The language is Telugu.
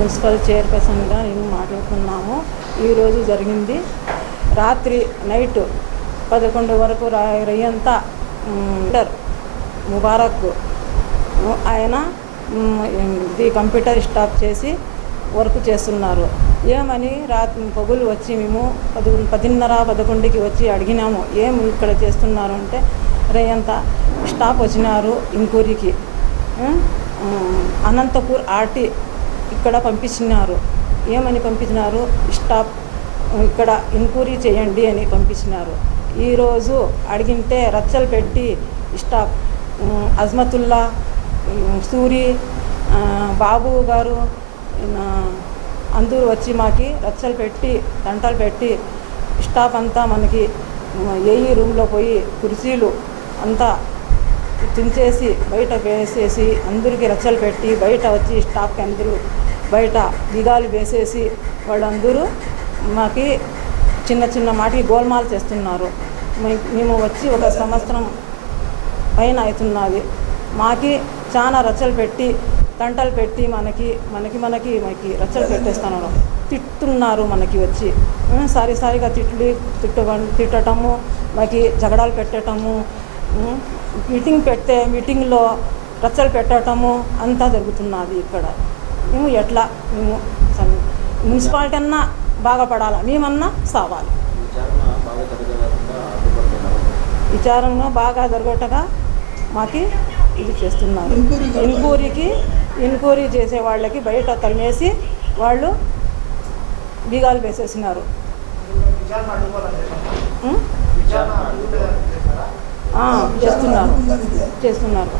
మున్సిపల్ చైర్పర్సన్గా నేను మాట్లాడుతున్నాము. ఈరోజు జరిగింది నైట్ 11 వరకు రయ్యంతా ముబారక్ ఆయన కంప్యూటర్ స్టాప్ చేసి వర్క్ చేస్తున్నారు. ఏమని పగులు వచ్చి మేము 10:30-11కి వచ్చి అడిగినాము, ఏం ఇక్కడ చేస్తున్నారు అంటే రేయంతా స్టాప్ వచ్చినారు ఇంకూరికి, అనంతపూర్ ఆర్టీ ఇక్కడ పంపించినారు. ఏమని పంపించినారు, స్టాప్ ఇక్కడ ఎంక్వైరీ చేయండి అని పంపించినారు. ఈరోజు అడిగింటే రచ్చలు పెట్టి స్టాప్ అజ్మతుల్లా, సూరి, బాబు గారు అందరూ వచ్చి మాకి రచ్చలు పెట్టి తంటలు పెట్టి స్టాఫ్ అంతా మనకి ఏఈ రూమ్లో పోయి కుర్చీలు అంతా తుంచేసి బయట వేసేసి అందరికీ రచ్చలు పెట్టి బయట వచ్చి స్టాఫ్కి అందరూ బయట దిగాలు వేసేసి వాళ్ళందరూ మాకి చిన్న చిన్న మాటికి గోల్మాల్ చేస్తున్నారు. మేము వచ్చి 1 సంవత్సరం పైన అవుతున్నది. మాకి చాలా రచ్చలు పెట్టి తంటలు పెట్టి మనకి రచ్చలు పెట్టేస్తున్నారు. తిట్టున్నారు మనకి వచ్చి సారిగా తిట్టటము, మాకి జగడాలు పెట్టడము, మీటింగ్ పెడితే మీటింగ్లో రచ్చలు పెట్టడము అంతా జరుగుతున్నది. ఇక్కడ మేము ఎట్లా మున్సిపాలిటీ అన్నా బాగుపడాలా, మేమన్నా సావాలి. విచారణ బాగా జరగటగా మాకి ఇది చేస్తున్నారు. ఎంక్వైరీ చేసే వాళ్ళకి బయట తరిమేసి వాళ్ళు బీగాలు వేసేసినారు. చేస్తున్నారు.